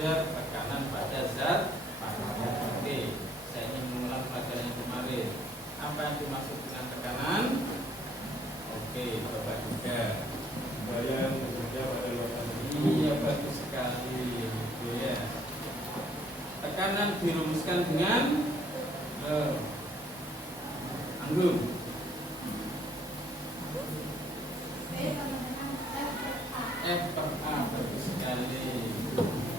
belajar tekanan pada zat padat. Oke, saya ingin mengulang pelajaran yang kemarin. Apa yang dimaksud dengan tekanan? Oke, coba juga. Bayang bekerja pada luasan ini. Iya, bagus sekali. Gitu ya. Tekanan dirumuskan dengan Anggum. F per A, bagus sekali.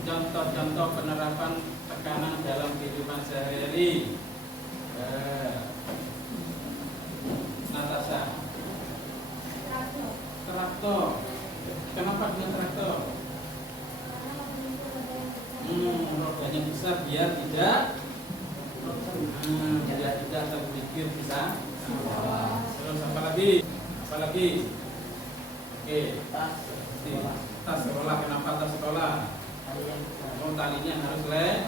Contoh-contoh penerapan tekanan dalam kehidupan sehari-hari. Natasha. Traktor. Kenapa dengan traktor? Rodanya besar biar tidak terpikir bisa. Terus apa lagi? Oke, tas sekolah. Kenapa tas sekolah? Oh, talinya harus lebar.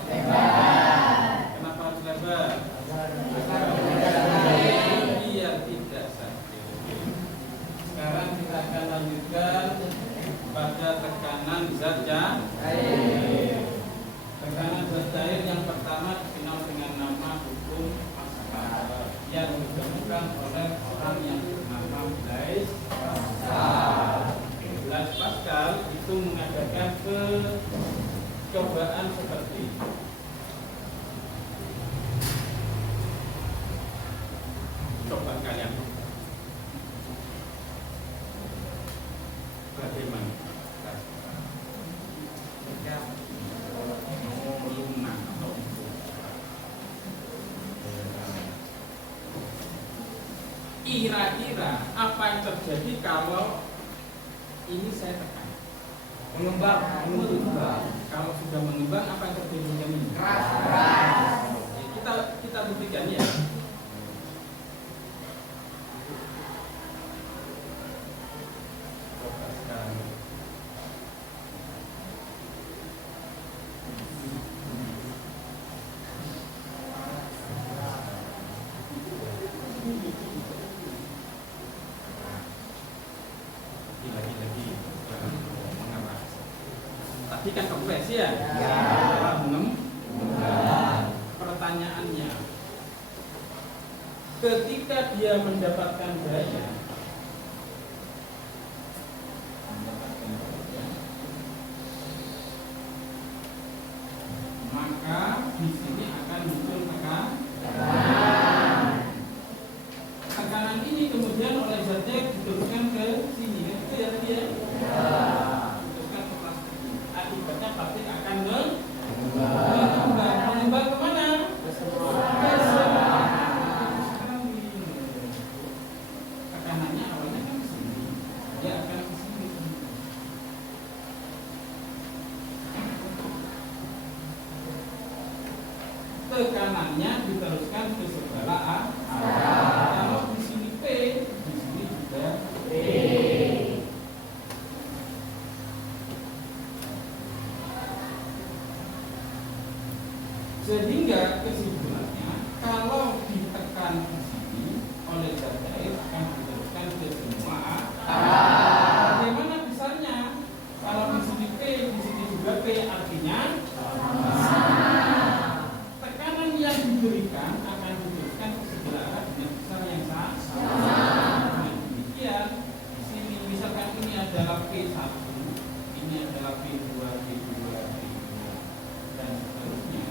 Kenapa harus lebar? Biar tidak sakit. Sekarang kita akan lanjutkan pada tekanan zat cair. Tekanan zat cair yang pertama dikenal dengan nama hukum Pascal yang ditemukan oleh orang yang bernama Blaise Pascal. Blaise Pascal itu mengadakan percobaan seperti ini. Coba kalian bagaimana? Kira-kira apa yang terjadi kalau ini saya tekan? Mengembang. Kalau sudah mengembang, apa yang terjadi dengan ini? Keras. Kita buktikan ya. Tadi kan kepres ya? Pertanyaannya, ketika dia mendapatkan daya, maka di sini akan muncul tekanan ini kemudian oleh zatnya diteruskan ke sini, kan itu ya tadi ya? Diteruskan ke plastik. Akibatnya plastik akan mengembang kemana? Ke tekanannya awalnya kan ke sini, dia akan ke sini. Tekanannya diteruskan ke sebelah A. Kalau di sini P, di sini juga P. Sehingga kesimpulannya, kalau ditekan di sini oleh zat cair akan diteruskan ke semua A. Bagaimana besarnya? Kalau di sini P, di sini juga P, artinya tekanan yang diberikan akan diteruskan ke sebelah A dengan besar yang sama. Dengan demikian, di sini misalkan ini adalah P1, ini adalah P2, P2, dan seterusnya.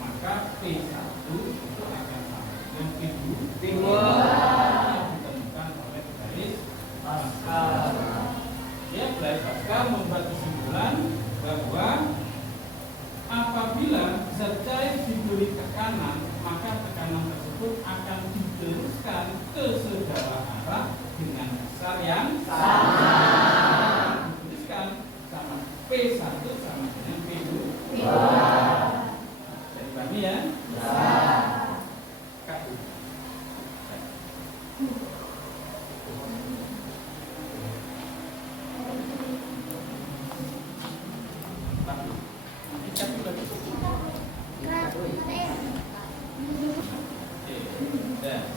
Maka P1 itu akan sama dengan P2 yang ditemukan oleh Blaise Pascal. Ya, Blaise Pascal membuat kesimpulan bahwa apabila zat cair diberi tekanan, maka tekanan tersebut akan diteruskan ke segala arah dengan besar yang sama. Diteruskan sama P1 sama dengan P2. Jadi pahami ya? KU.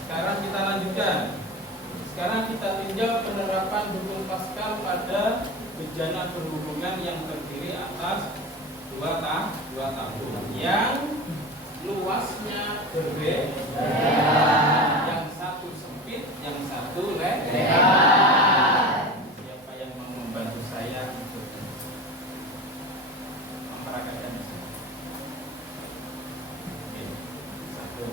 Sekarang kita lanjutkan. Sekarang kita tinjau penerapan hukum Pascal pada bejana berhubungan yang terdiri atas 2 tahun. Yang luasnya berbeda. Yang satu sempit, yang satu lebar. Siapa yang mau membantu saya untuk memperagakannya? Oke, satu.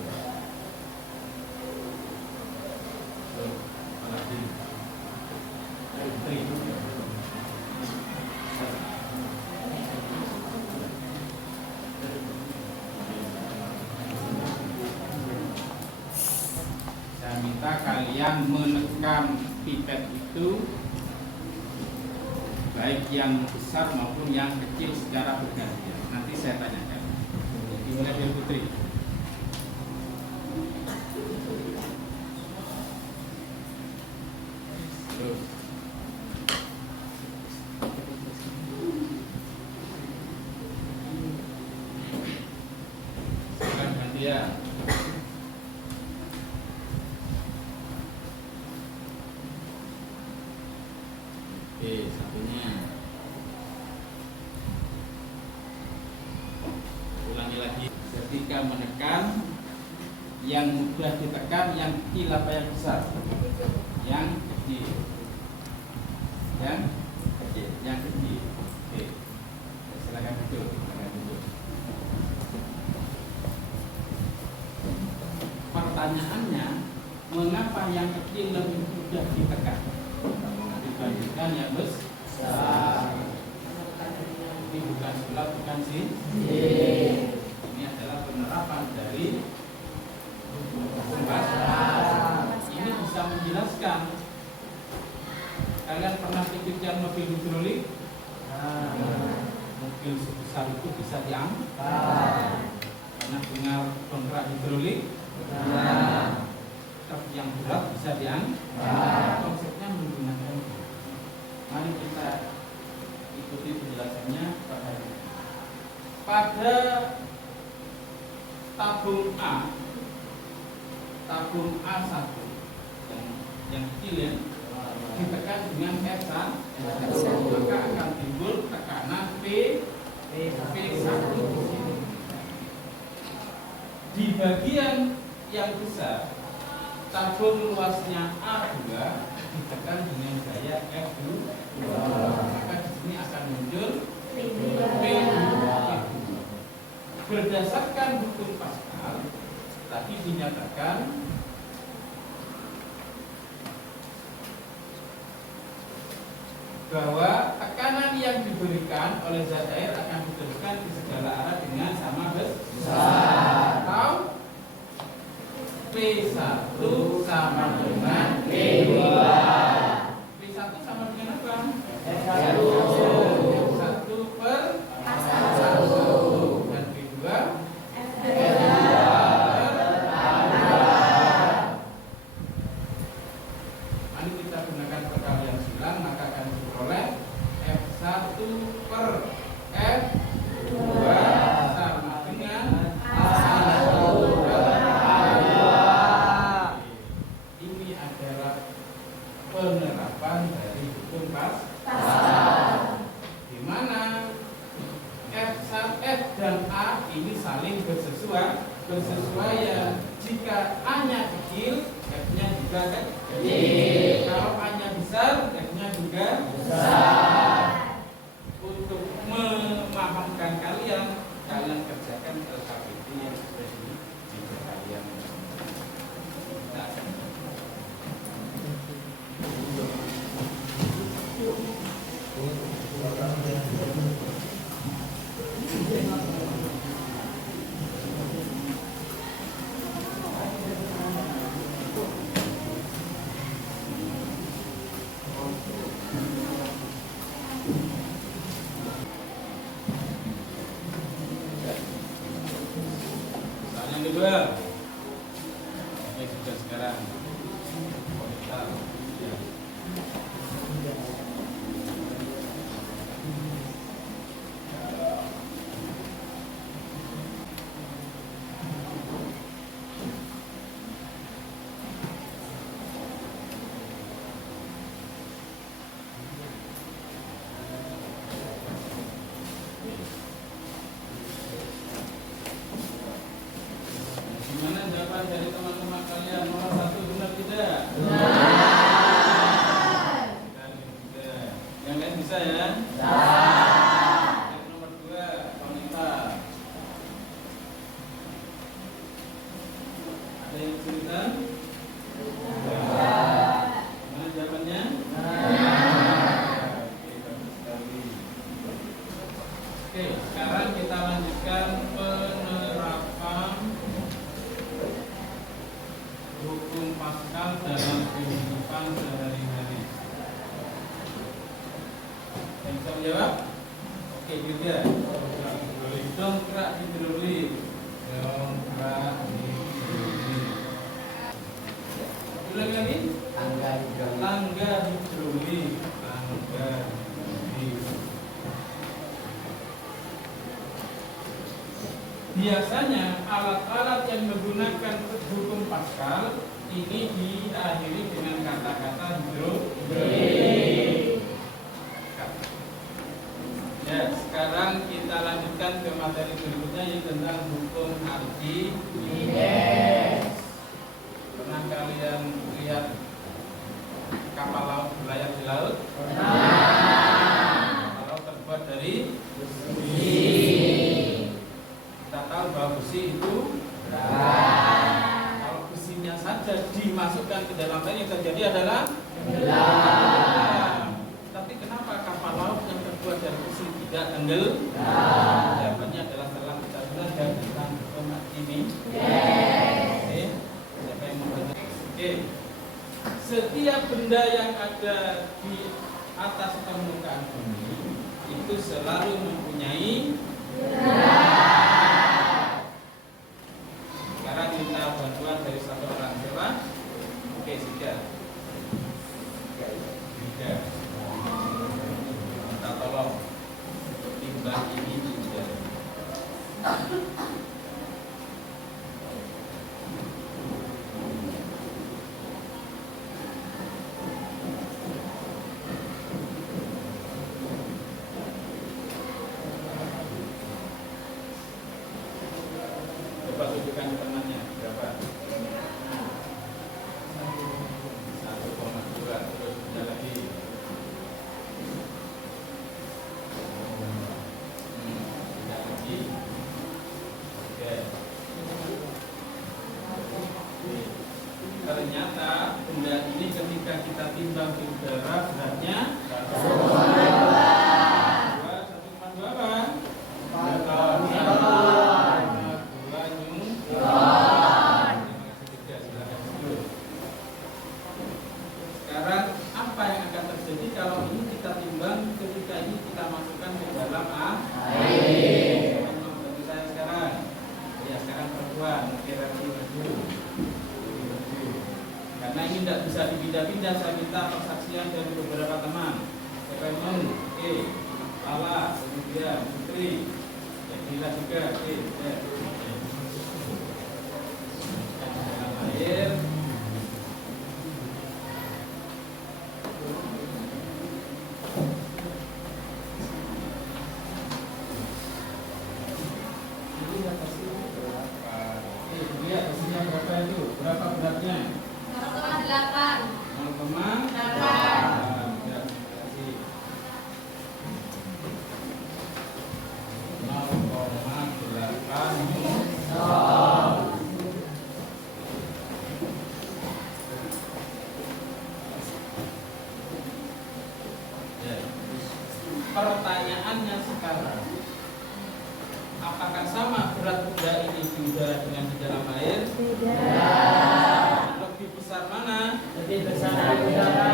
Lagi. Saya minta kalian menekan pipet itu, baik yang besar maupun yang kecil secara bergantian. Nanti saya tanyakan. Dimulai dari Putri. Terus. Silakan gantian. Oke, satunya. Ulangi lagi. Ketika menekan, yang mudah ditekan, yang kecil apa yang besar? Yang kecil. Yang kecil. Yang kecil. Oke. Silakan duduk. Silakan duduk. Pertanyaannya, mengapa yang kecil lebih mudah ditekan dibandingkan yang besar? Ini bukan sulap, bukan sih. Ini adalah penerapan dari pembahasan. Ini bisa menjelaskan. Kalian pernah pikirkan mobil hidrolik? Mobil sebesar itu bisa diangkat. Pernah dengar dongkrak hidrolik? Truk yang berat bisa diangkat. Konsepnya menggunakan. Mari kita ikuti penjelasannya pada ini. Pada tabung A1 yang kecil ya, ditekan dengan F1, maka akan timbul tekanan P1 di bagian yang besar. Tabung luasnya A2 ditekan dengan gaya F2, maka di sini akan muncul P2. Berdasarkan hukum Pascal tadi dinyatakan bahwa tekanan yang diberikan oleh zat air akan diteruskan di segala arah dengan sama besar. Atau P1 sama dengan P2. P1 sama dengan apa? F1 per A1. Dan P2 F2 per A2. Mari kita gunakan perkalian silang, maka akan diperoleh F1 per F2 sama dengan A1 per A2. Ini adalah penerapan dari hukum Pascal, di mana F dan A ini saling bersesuaian. Jika A-nya kecil, F-nya juga kecil. Kalau A-nya besar, F-nya juga besar. Untuk memahamkan kalian kerjakan LKPD yang sudah di kalian. dari teman-teman kalian? Nomor 1 benar tidak? Benar. Yang lain bisa ya? Bisa. Yang nomor 2, wanita. Ada yang cerita? Nah, jawabannya? Oke, bagus sekali. Oke, sekarang kita lanjutkan penerapan hukum Paskal dalam kehidupan sehari-hari. Yang bisa menjawab? Oke, juga. Dongkrak hidrolik. Dongkrak hidrolik. Ulang lagi? Tangga hidrolik. Tangga hidrolik. Tangga hidrolik. Biasanya alat-alat yang menggunakan hukum Paskal ini diakhiri dengan kata-kata hidrolik. Ya, sekarang kita lanjutkan ke materi berikutnya yaitu tentang hukum Archimedes. Pernah kalian lihat kapal laut berlayar di laut? Kapal laut terbuat dari besi. Kita tahu bahwa besi itu berat. Kalau besinya saja dimasukkan ke dalam air yang terjadi adalah tenggelam. Tapi kenapa kapal laut yang terbuat dari besi tidak tenggelam? Jawabannya adalah setelah kita belajar tentang hukum Archimedes. Oke, siapa yang mau belajar? Oke, setiap benda yang ada di atas permukaan bumi itu selalu mempunyai sekarang minta bantuan dari satu orang. Siapa? Oke, Sika. Sika. Minta tolong timbang ini juga. Coba tunjukkan temannya berapa? 1,2. Terus ada lagi. Tidak lagi. Oke. Ternyata benda ini ketika kita timbang di udara beratnya 1,2 apa? Sekarang apa yang akan terjadi kalau ini kita timbang ketika ini kita masukkan ke dalam air? Bantu saya sekarang. Ya, sekarang perempuan kira-kira baju. Karena ini tidak bisa dipindah-pindah, saya minta persaksian dari beberapa teman. Siapa yang mau? Oke, Lala, kemudian Putri, ya Gila juga. Oke, ya. Dalam air. Berapa beratnya? 0,8. Pertanyaannya sekarang, apakah sama berat benda ini di udara dengan di dalam air? Tidak. Lebih besar mana? Lebih besar di udara.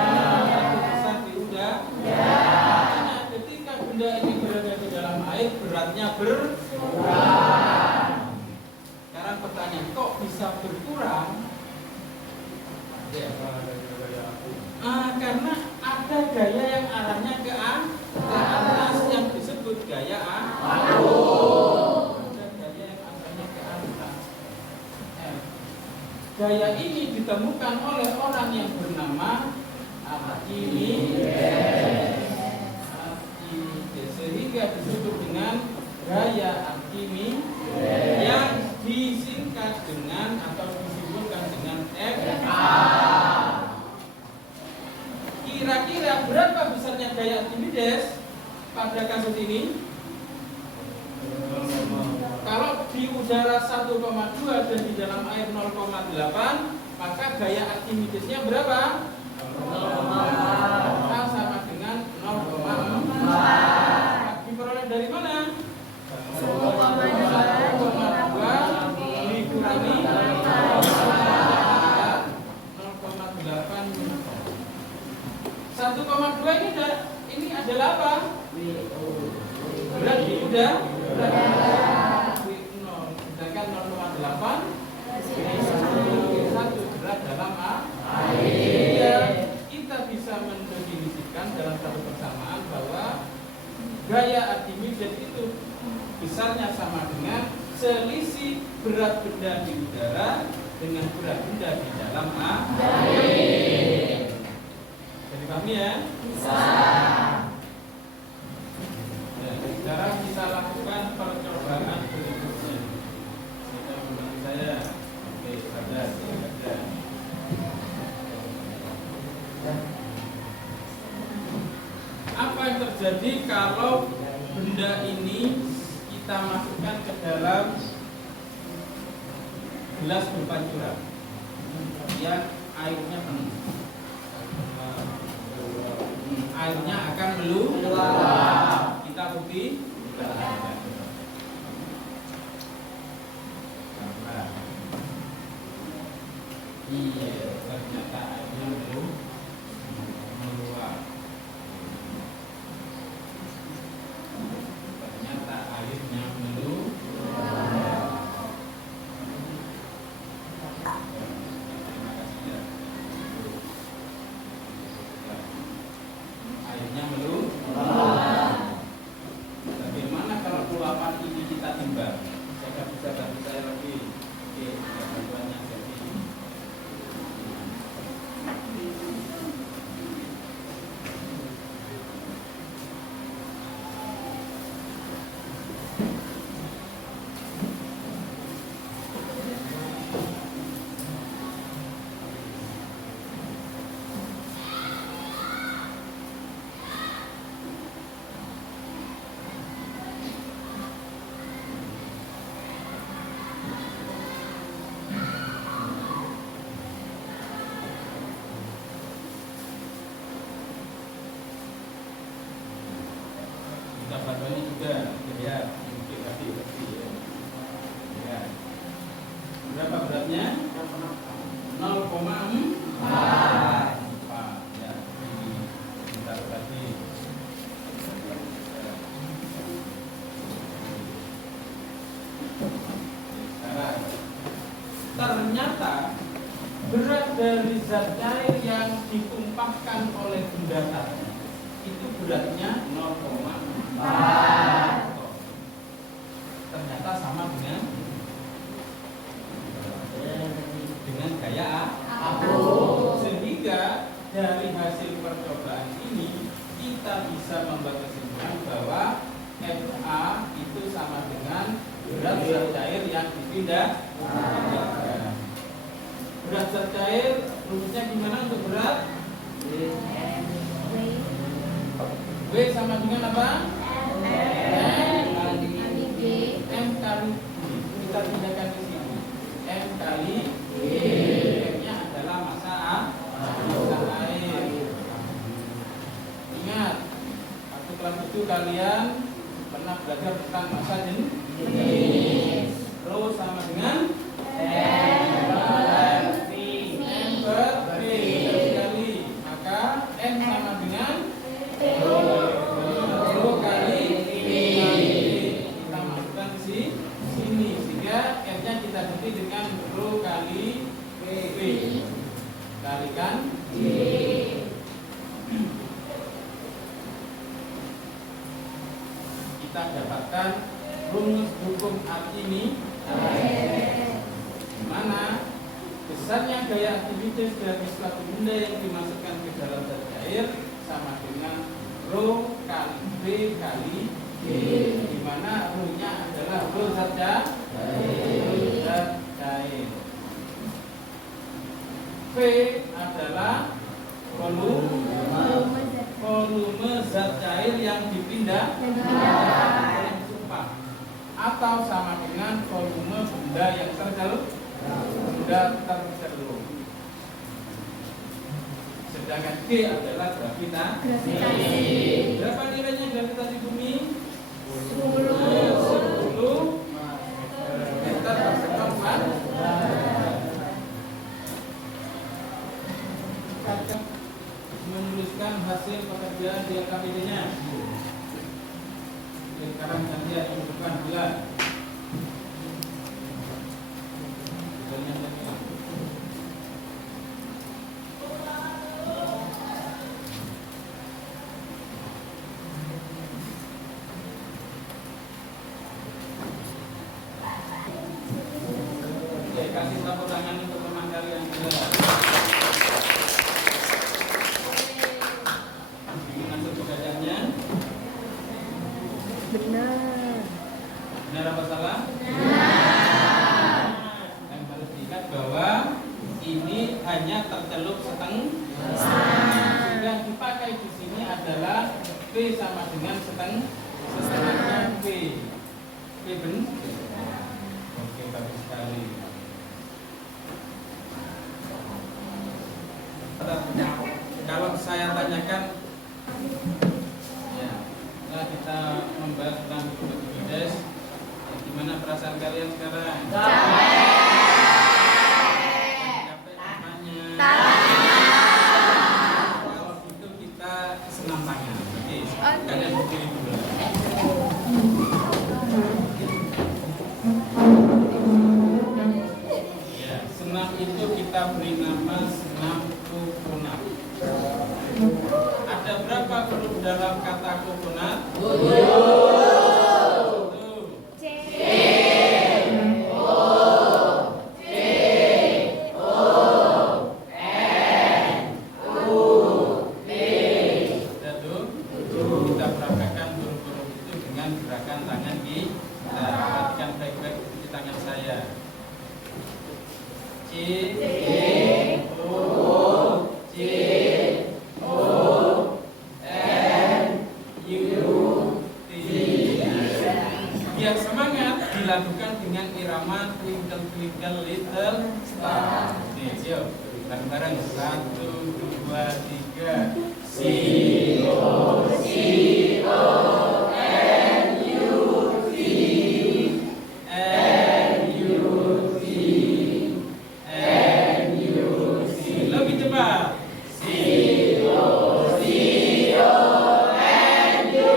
Lebih besar di udara. Makanya ketika benda ini berada di dalam air, beratnya berkurang. Sekarang pertanyaan, kok bisa berkurang? Ya. Karena ada gaya yang arahnya ke atas yang disebut gaya arus. Ada gaya yang arahnya ke atas. Gaya ini ditemukan oleh orang yang bernama Archimedes. Sehingga disebut dengan gaya Archimedes yang disingkat dengan atau disingkat pada kasus ini? Kalau di udara 1,2 dan di dalam air 0,8, maka gaya Archimedesnya berapa? 0,4 sama dengan 0,4. Diperoleh dari mana? 1,2 dikurangi 0,8. 1,2 ini adalah apa? Berat di udara. Sedangkan 0,8 satu berat dalam air. Kita bisa mendefinisikan dalam satu persamaan bahwa gaya Archimedes itu besarnya sama dengan selisih berat benda di udara dengan berat benda di dalam air. Jadi pahami ya? Bisa. Sekarang kita lakukan percobaan berikutnya. Kita membantu saya. Oke, ada. Apa yang terjadi kalau benda ini kita masukkan ke dalam gelas berpancuran yang airnya penuh? Airnya akan meluap. Kita bukti. Iya, ternyata airnya meluap. Ternyata airnya meluap. Airnya meluap. Bagaimana kalau luapan ini kita timbang? Saya nggak bisa bantu saya lagi. Oke, bantuannya jadi. Bantuannya juga lihat mungkin tadi ya. Berapa beratnya? 0,4 ya. Bentar tadi. Sekarang ternyata berat dari zat cair yang ditumpahkan oleh benda tadi itu beratnya 0,4. Ternyata sama dengan gaya aku. Sehingga dari hasil percobaan ini kita bisa membuat kesimpulan bahwa FA itu sama dengan berat zat cair yang dipindah. Berat zat cair rumusnya gimana untuk berat? W sama dengan apa? M kali kita pindahkan ke sini. M kali G. M-nya adalah massa air. Ingat, waktu kelas itu kalian pernah belajar tentang massa jenis. Rho sama dengan M per V kali. Maka M sama dengan Rho kali V. Kita masukkan ke sini sehingga F-nya kita ganti dengan Rho kali V kalikan G. Kita dapatkan rumus hukum Archimedes di mana besarnya gaya Archimedes dari suatu benda yang dimasukkan ke dalam zat cair sama dengan Rho kali V kali G, di mana Rho-nya adalah Rho zat cair. V adalah volume zat cair yang dipindah benda yang disumpah, atau sama dengan volume benda yang tercelup. Sedangkan G adalah gravitasi. Berapa nilainya gravitasi bumi? 10 meter per sekon per. Menuliskan hasil pekerjaan di LKPD-nya. Sekarang nanti ada bukan bulan. Kasih tepuk tangan untuk teman kalian juga. Gimana pekerjaannya? Benar. Benar apa salah? Benar. Dan harus diingat bahwa ini hanya tercelup setengah. Sehingga yang dipakai di sini adalah V sama dengan setengahnya V. V benar? Oke, bagus sekali. Kalau saya tanyakan, ya, nah kita membahas tentang Hipotesis. Gimana perasaan kalian sekarang? Capek namanya. Kalau gitu kita senam tangan. Oke, kalian berdiri dulu. Ya, senam itu kita beri nama senam kokonat. Ada berapa huruf dalam kata kokonat? 1. C. Kita peragakan huruf-huruf itu dengan gerakan tangan kita. Perhatikan baik-baik di tangan saya. C, O, C, O, N, U, T. Biar semangat dilakukan dengan irama Twinkle Twinkle Little Star. Nih, yuk bareng-bareng. 1, 2, 3. C, O, C, O, N, U, T, N, U, T, N, U, T. Lebih cepat. C, O, C, O, N, U,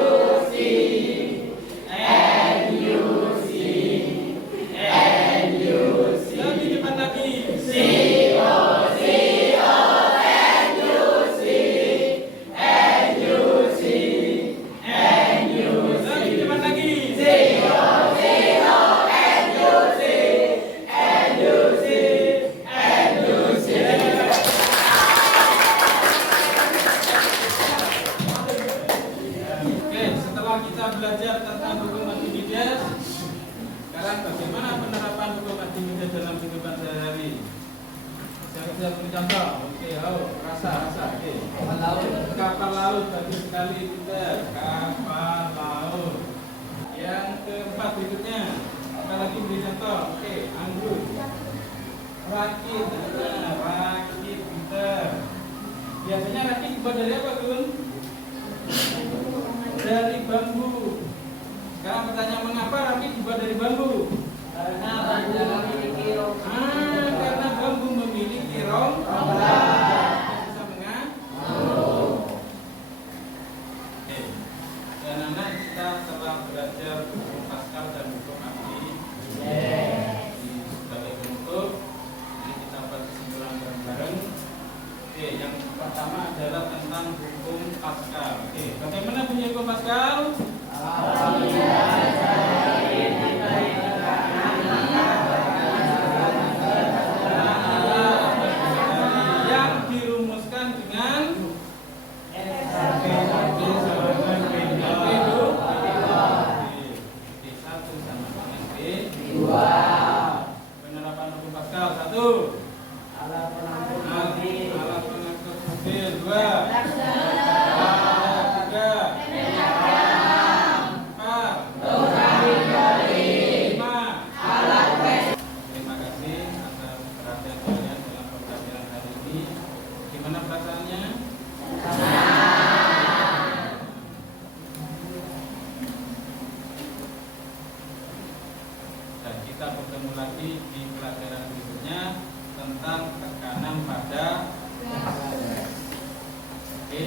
C, N, U, C, N, U, C. Lebih cepat lagi. C, O, C, O, N, U, C, N, U, C, N, U, C. Lebih cepat lagi. C, O, C, O, N, U, C, N, U, C, N, U, C. Oke, setelah kita belajar tentang hukum Archimedes, sekarang bagaimana penerapan hukum Archimedes dalam kehidupan sehari-hari? Saya beri contoh. Oke, rasa. Oke. Kapal laut bagus sekali kita. Kapal laut. Yang keempat berikutnya, kita lagi beri contoh. Oke, anggur. Rakit, rakit kita. Biasanya rakit dibuat dari apa, Gun? Dari bambu. Sekarang bertanya, mengapa rakit dibuat dari bambu? Karena bambu memiliki rongga. Karena bambu memiliki rongga. Bisa menganggur. Oke. Dan anak kita telah belajar hukum Pascal dan hukum Archimedes. Sebagai penutup, ini kita buat kesimpulan bareng-bareng. Oke, yang pertama adalah tentang hukum Pascal. Oke, bagaimana bunyi hukum Pascal? Yang dirumuskan dengan B1 sama dengan B2. Penerapan hukum Pascal 1. Alat pengangkut Alat pengangkut mobil 2. 3. kita bertemu lagi di pelajaran berikutnya tentang tekanan pada gas. Oke.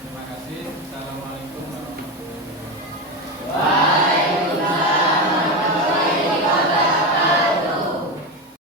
Terima kasih. Assalamualaikum warahmatullahi wabarakatuh.